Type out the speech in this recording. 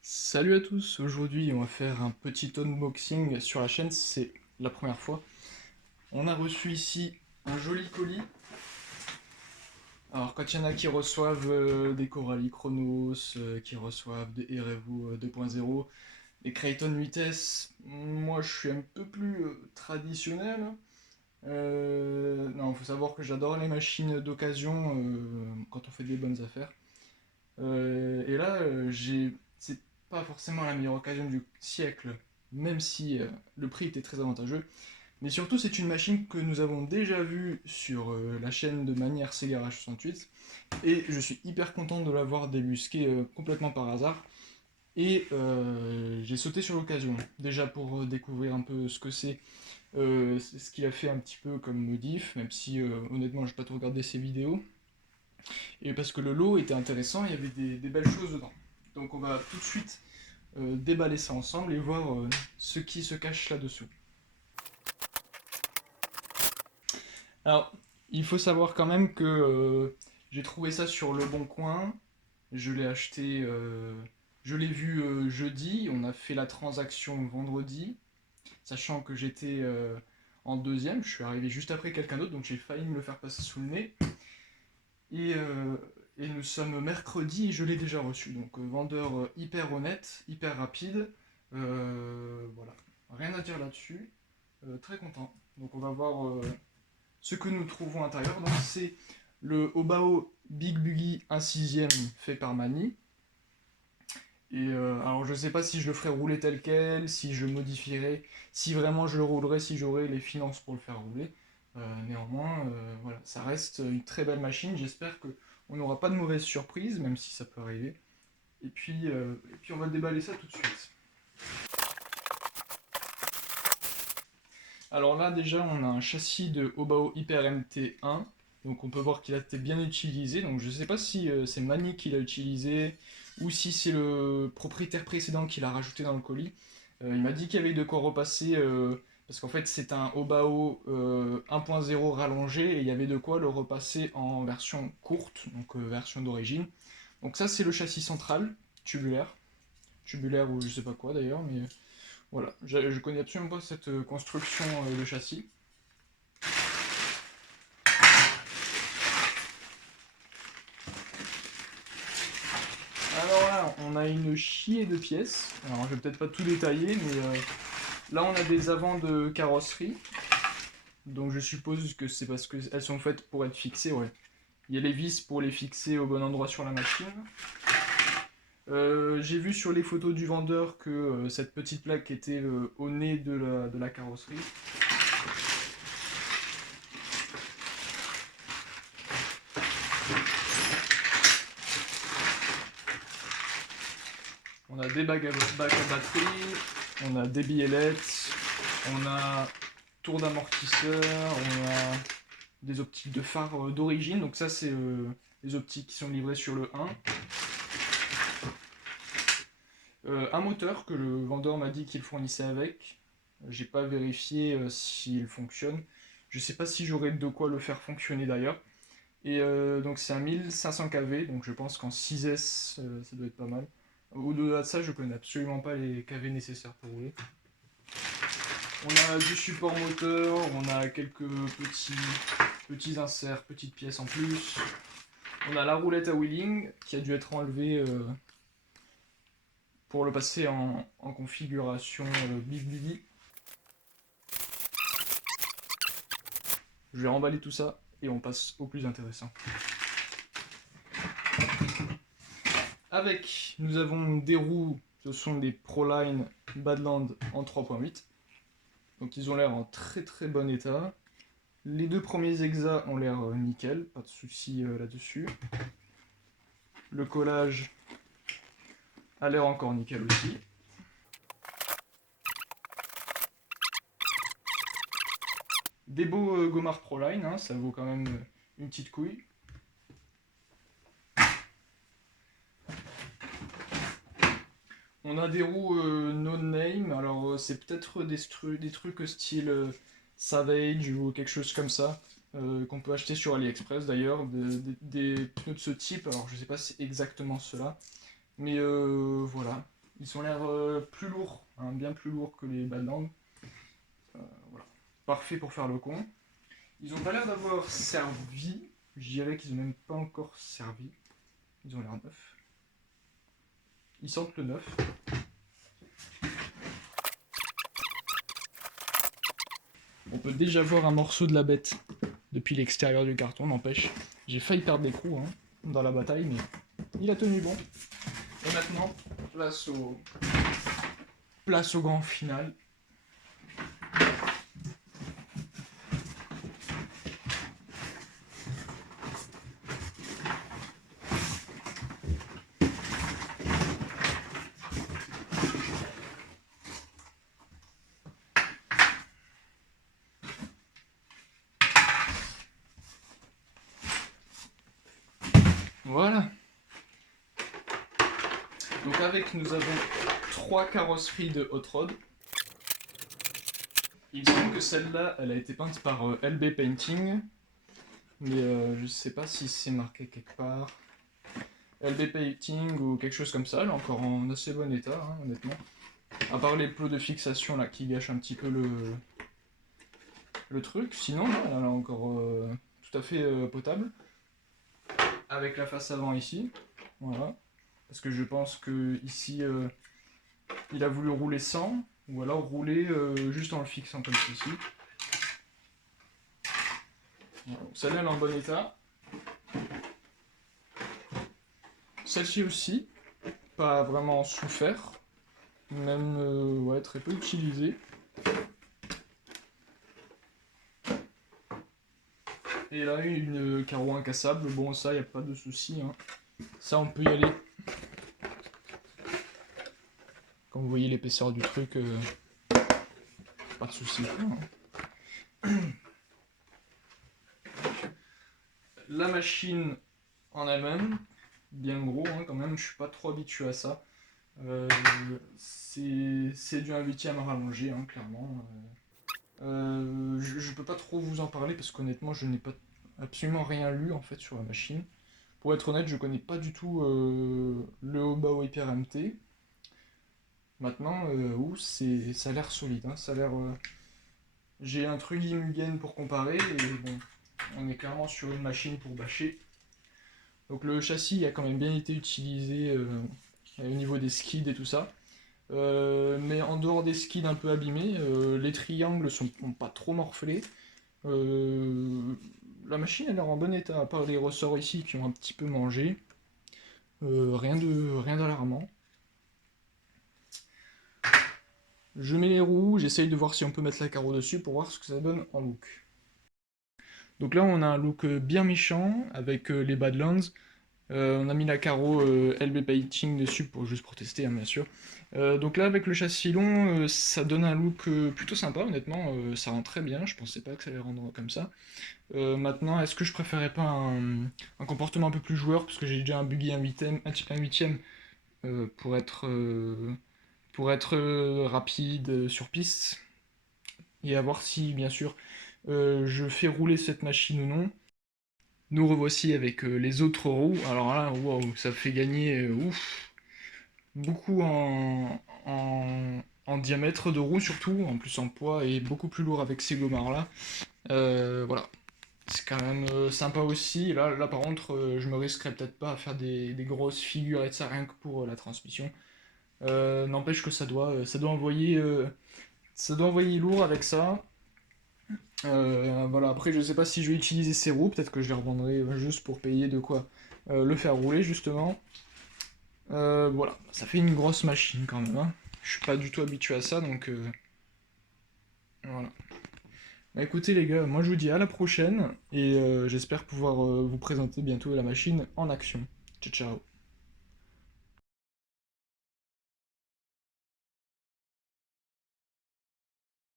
Salut à tous, aujourd'hui on va faire un petit unboxing sur la chaîne, c'est la première fois. On a reçu ici un joli colis. Alors quand il y en a qui reçoivent des Coralie Chronos, qui reçoivent des Erevo 2.0, des Creighton 8S, moi je suis un peu plus traditionnel. Non, faut savoir que j'adore les machines d'occasion quand on fait des bonnes affaires. Et là, c'est pas forcément la meilleure occasion du siècle, même si le prix était très avantageux. Mais surtout, c'est une machine que nous avons déjà vue sur la chaîne de Manière Sega 68 et je suis hyper content de l'avoir débusquée complètement par hasard. Et j'ai sauté sur l'occasion, déjà pour découvrir un peu ce que c'est ce qu'il a fait un petit peu comme modif, même si honnêtement, j'ai pas tout regardé ses vidéos. Et parce que le lot était intéressant, il y avait des belles choses dedans. Donc on va tout de suite déballer ça ensemble et voir ce qui se cache là-dessous. Alors, il faut savoir quand même que j'ai trouvé ça sur Le Bon Coin. Je l'ai acheté, je l'ai vu jeudi. On a fait la transaction vendredi, sachant que j'étais en deuxième. Je suis arrivé juste après quelqu'un d'autre, donc j'ai failli me le faire passer sous le nez. Et, euh, et nous sommes mercredi et je l'ai déjà reçu. Donc vendeur hyper honnête, hyper rapide. Voilà, rien à dire là-dessus. Très content. Donc on va voir ce que nous trouvons à l'intérieur. Donc c'est le Obao Big Buggy 1 6 fait par Mani. Et alors je sais pas si je le ferai rouler tel quel, si je modifierai, si vraiment je le roulerai, si j'aurai les finances pour le faire rouler. Néanmoins, voilà, ça reste une très belle machine. J'espère que on n'aura pas de mauvaises surprises, même si ça peut arriver. Et puis on va déballer ça tout de suite. Alors là déjà on a un châssis de Obao Hyper MT1. Donc on peut voir qu'il a été bien utilisé. Donc je sais pas si c'est Mani qui l'a utilisé ou si c'est le propriétaire précédent qui l'a rajouté dans le colis. Il m'a dit qu'il y avait de quoi repasser parce qu'en fait c'est un Obao 1.0 rallongé et il y avait de quoi le repasser en version courte, donc version d'origine. Donc ça c'est le châssis central, tubulaire. Tubulaire ou je sais pas quoi d'ailleurs, mais voilà. Je connais absolument pas cette construction de châssis. Alors là, on a une chier de pièces. Alors, je vais peut-être pas tout détailler, mais là, on a des avants de carrosserie. Donc, je suppose que c'est parce qu'elles sont faites pour être fixées, ouais. Il y a les vis pour les fixer au bon endroit sur la machine. J'ai vu sur les photos du vendeur que cette petite plaque était au nez de la carrosserie. On a des bacs à batterie, on a des billettes, on a tour d'amortisseur, on a des optiques de phare d'origine. Donc ça c'est les optiques qui sont livrées sur le 1. Un moteur que le vendeur m'a dit qu'il fournissait avec. J'ai pas vérifié s'il fonctionne. Je sais pas si j'aurai de quoi le faire fonctionner d'ailleurs. Et donc c'est un 1500 kV, donc je pense qu'en 6S ça doit être pas mal. Au-delà de ça, je connais absolument pas les kV nécessaires pour rouler. On a du support moteur, on a quelques petits inserts, petites pièces en plus. On a la roulette à wheeling qui a dû être enlevée pour le passer en configuration Big Buggy. Je vais remballer tout ça et on passe au plus intéressant. Avec, nous avons des roues, ce sont des Proline Badland en 3.8. Donc ils ont l'air en très très bon état. Les deux premiers exas ont l'air nickel, pas de souci là-dessus. Le collage a l'air encore nickel aussi. Des beaux gommards Proline, hein, ça vaut quand même une petite couille. On a des roues no name, alors c'est peut-être des trucs style Savage ou quelque chose comme ça. qu'on peut acheter sur AliExpress d'ailleurs, des pneus de ce type. Alors je sais pas si c'est exactement cela, mais voilà. Ils ont l'air plus lourds, hein, bien plus lourds que les Badland. Voilà. Parfait pour faire le con. Ils ont pas l'air d'avoir servi. Je dirais qu'ils ont même pas encore servi. Ils ont l'air neufs. Ils sentent le neuf. On peut déjà voir un morceau de la bête depuis l'extérieur du carton, n'empêche. J'ai failli perdre l'écrou hein, dans la bataille, mais il a tenu bon. Et maintenant, place au grand final. Voilà. Donc avec, nous avons 3 carrosseries de Hot Rod. Il semble que celle-là, elle a été peinte par LB Painting. Mais je sais pas si c'est marqué quelque part. LB Painting ou quelque chose comme ça, elle est encore en assez bon état, hein, honnêtement. À part les plots de fixation là qui gâchent un petit peu le truc, sinon elle est encore tout à fait potable. Avec la face avant ici, voilà. Parce que je pense que ici il a voulu rouler sans, ou alors rouler juste en le fixant comme ceci. Voilà. Celle-là elle est en bon état. Celle-ci aussi, pas vraiment souffert, même ouais, très peu utilisée. Et là, une carreau incassable, bon ça, y a pas de souci. Hein. Ça, on peut y aller. Comme vous voyez l'épaisseur du truc, pas de souci. La machine en elle-même, bien gros hein, quand même, je suis pas trop habitué à ça. C'est du 1/8 rallongé, hein, clairement. Je peux pas trop vous en parler parce qu'honnêtement, je n'ai pas absolument rien lu en fait sur la machine. Pour être honnête, je connais pas du tout le Hoba Hyper MT. Maintenant, ça a l'air solide. Hein, ça a l'air. J'ai un Trulli Mugen pour comparer et bon, on est clairement sur une machine pour bâcher. Donc le châssis a quand même bien été utilisé au niveau des skids et tout ça. Mais en dehors des skids un peu abîmés, les triangles sont pas trop morflés. La machine a l'air en bon état, à part les ressorts ici qui ont un petit peu mangé. Rien d'alarmant. Je mets les roues, j'essaye de voir si on peut mettre la carreau dessus pour voir ce que ça donne en look. Donc là on a un look bien méchant avec les Badlands. On a mis la carreau LB Painting dessus juste pour tester hein, bien sûr. Donc là avec le châssis long ça donne un look plutôt sympa honnêtement, ça rend très bien, je pensais pas que ça allait rendre comme ça. Maintenant est-ce que je préférais pas un comportement un peu plus joueur parce que j'ai déjà un buggy 1/8 pour être rapide sur piste et à voir si bien sûr je fais rouler cette machine ou non. Nous revoici avec les autres roues. Alors là, wow, ça fait gagner ouf, beaucoup en diamètre de roue surtout, en plus en poids et beaucoup plus lourd avec ces gommards là. Voilà, c'est quand même sympa aussi. Là par contre, je me risquerais peut-être pas à faire des grosses figures et de ça rien que pour la transmission. N'empêche que ça doit envoyer lourd avec ça. Voilà, après je sais pas si je vais utiliser ces roues, peut-être que je les revendrai juste pour payer de quoi le faire rouler justement. Voilà, ça fait une grosse machine quand même. Hein. Je suis pas du tout habitué à ça donc voilà. Bah, écoutez les gars, moi je vous dis à la prochaine et j'espère pouvoir vous présenter bientôt la machine en action. Ciao ciao.